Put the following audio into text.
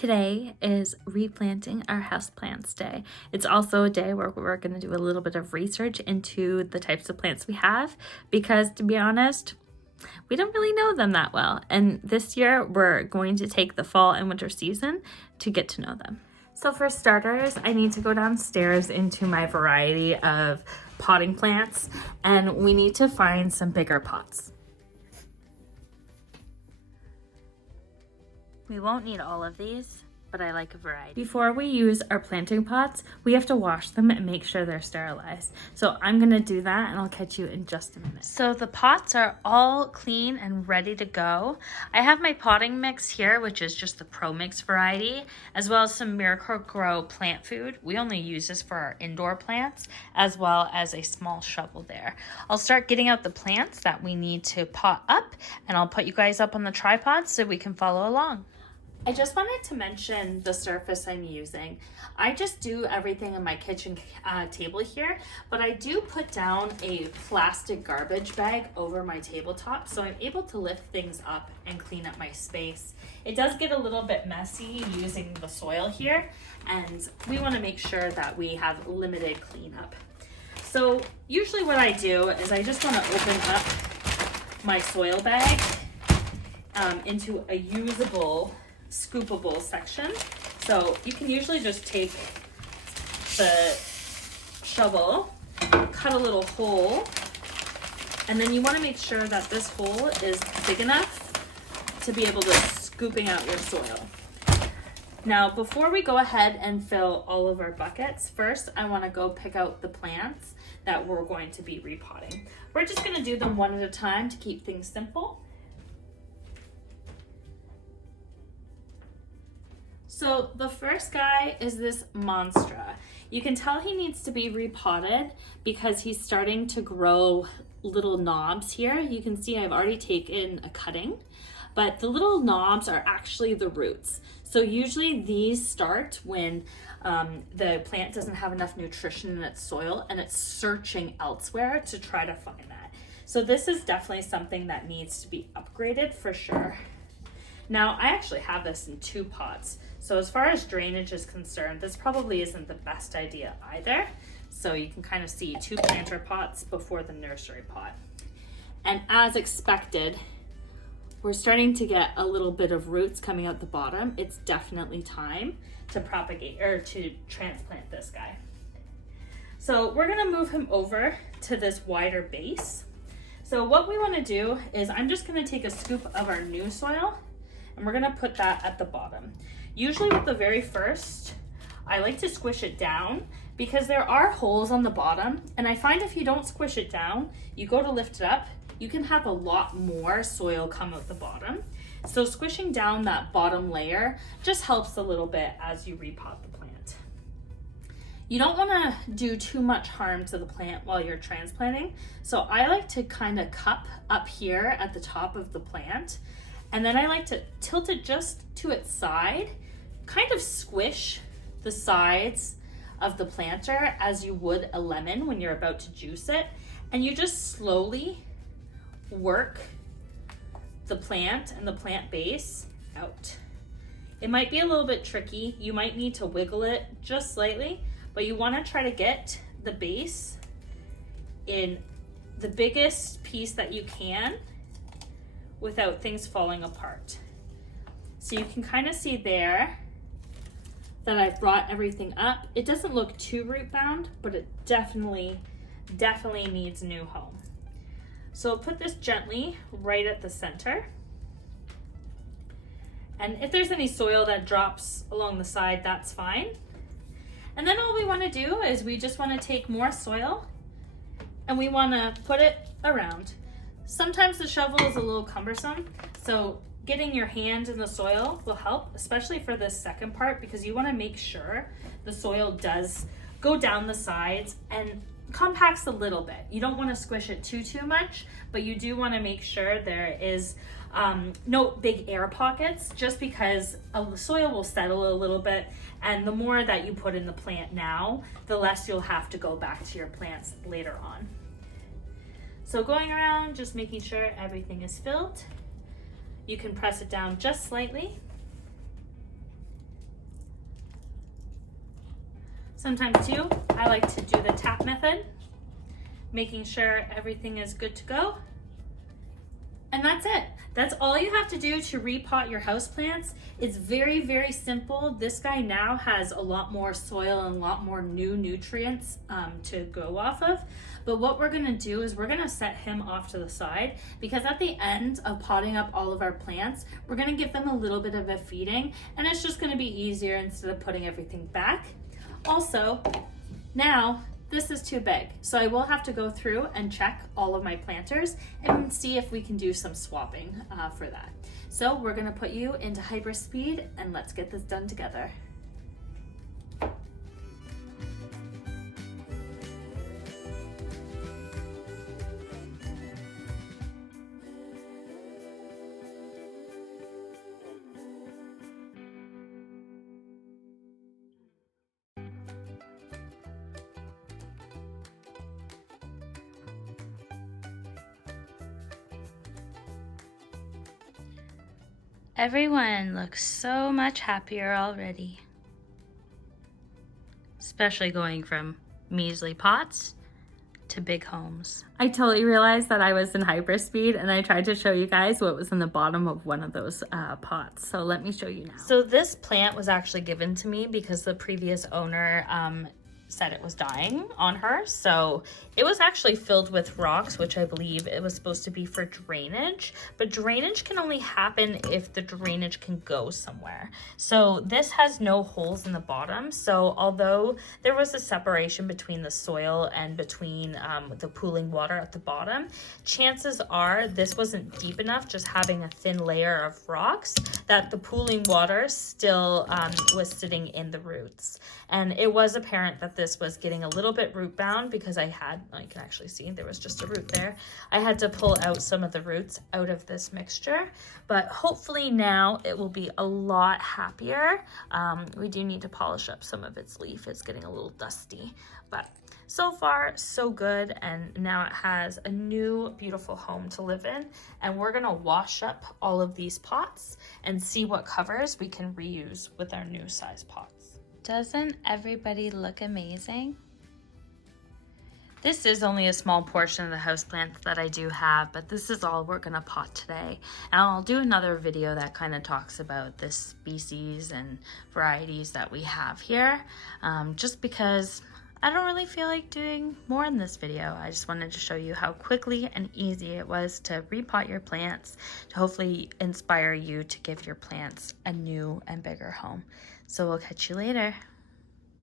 Today is replanting our houseplants day. It's also a day where we're going to do a little bit of research into the types of plants we have because, to be honest, we don't really know them that well. And this year we're going to take the fall and winter season to get to know them. So for starters, I need to go downstairs into my variety of potting plants, and we need to find some bigger pots. We won't need all of these, but I like a variety. Before we use our planting pots, we have to wash them and make sure they're sterilized. So I'm gonna do that and I'll catch you in just a minute. So the pots are all clean and ready to go. I have my potting mix here, which is just the Pro Mix variety, as well as some Miracle-Gro plant food. We only use this for our indoor plants, as well as a small shovel there. I'll start getting out the plants that we need to pot up, and I'll put you guys up on the tripod so we can follow along. I just wanted to mention the surface I'm using. I just do everything on my kitchen table here, but I do put down a plastic garbage bag over my tabletop so I'm able to lift things up and clean up my space. It does get a little bit messy using the soil here, and we want to make sure that we have limited cleanup. So usually what I do is I just want to open up my soil bag into a usable scoopable section. So you can usually just take the shovel, cut a little hole, and then you want to make sure that this hole is big enough to be able to scooping out your soil. Now, before we go ahead and fill all of our buckets, first I want to go pick out the plants that we're going to be repotting. We're just going to do them one at a time to keep things simple. So the first guy is this Monstra. You can tell he needs to be repotted because he's starting to grow little knobs here. You can see I've already taken a cutting, but the little knobs are actually the roots. So usually these start when the plant doesn't have enough nutrition in its soil and it's searching elsewhere to try to find that. So this is definitely something that needs to be upgraded for sure. Now, I actually have this in 2 pots. So as far as drainage is concerned, this probably isn't the best idea either. So you can kind of see 2 planter pots before the nursery pot. And as expected, we're starting to get a little bit of roots coming out the bottom. It's definitely time to propagate or to transplant this guy. So we're gonna move him over to this wider base. So what we wanna do is I'm just gonna take a scoop of our new soil and we're gonna put that at the bottom. Usually with the very first, I like to squish it down because there are holes on the bottom, and I find if you don't squish it down, you go to lift it up, you can have a lot more soil come out the bottom. So squishing down that bottom layer just helps a little bit as you repot the plant. You don't wanna do too much harm to the plant while you're transplanting, so I like to kind of cup up here at the top of the plant, and then I like to tilt it just to its side, kind of squish the sides of the planter as you would a lemon when you're about to juice it. And you just slowly work the plant and the plant base out. It might be a little bit tricky. You might need to wiggle it just slightly, but you want to try to get the base in the biggest piece that you can without things falling apart. So you can kind of see there that I've brought everything up. It doesn't look too root bound, but it definitely needs a new home. So put this gently right at the center. And if there's any soil that drops along the side, that's fine. And then all we want to do is we just want to take more soil and we want to put it around. Sometimes the shovel is a little cumbersome, so getting your hand in the soil will help, especially for this second part, because you want to make sure the soil does go down the sides and compacts a little bit. You don't want to squish it too much, but you do want to make sure there is no big air pockets, just because the soil will settle a little bit, and the more that you put in the plant now, the less you'll have to go back to your plants later on. So going around, just making sure everything is filled. You can press it down just slightly. Sometimes too, I like to do the tap method, making sure everything is good to go. And that's it. That's all you have to do to repot your houseplants. It's very, very simple. This guy now has a lot more soil and a lot more new nutrients to go off of. But what we're gonna do is we're gonna set him off to the side, because at the end of potting up all of our plants, we're gonna give them a little bit of a feeding, and it's just gonna be easier instead of putting everything back. Also, now, this is too big, so I will have to go through and check all of my planters and see if we can do some swapping for that. So we're gonna put you into hyperspeed and let's get this done together. Everyone looks so much happier already. Especially going from measly pots to big homes. I totally realized that I was in hyperspeed, and I tried to show you guys what was in the bottom of one of those pots. So let me show you now. So this plant was actually given to me because the previous owner said it was dying on her. So it was actually filled with rocks, which I believe it was supposed to be for drainage, but drainage can only happen if the drainage can go somewhere. So this has no holes in the bottom. So although there was a separation between the soil and between the pooling water at the bottom, chances are this wasn't deep enough, just having a thin layer of rocks, that the pooling water still was sitting in the roots. And it was apparent that this was getting a little bit root bound, because I can actually see there was just a root there. I had to pull out some of the roots out of this mixture, but hopefully now it will be a lot happier. We do need to polish up some of its leaf. It's getting a little dusty, but so far so good. And now it has a new beautiful home to live in, and we're gonna wash up all of these pots and see what covers we can reuse with our new size pots. Doesn't everybody look amazing? This is only a small portion of the houseplants that I do have, but this is all we're gonna pot today. And I'll do another video that kind of talks about this species and varieties that we have here, just because I don't really feel like doing more in this video. I just wanted to show you how quickly and easy it was to repot your plants, to hopefully inspire you to give your plants a new and bigger home. So we'll catch you later.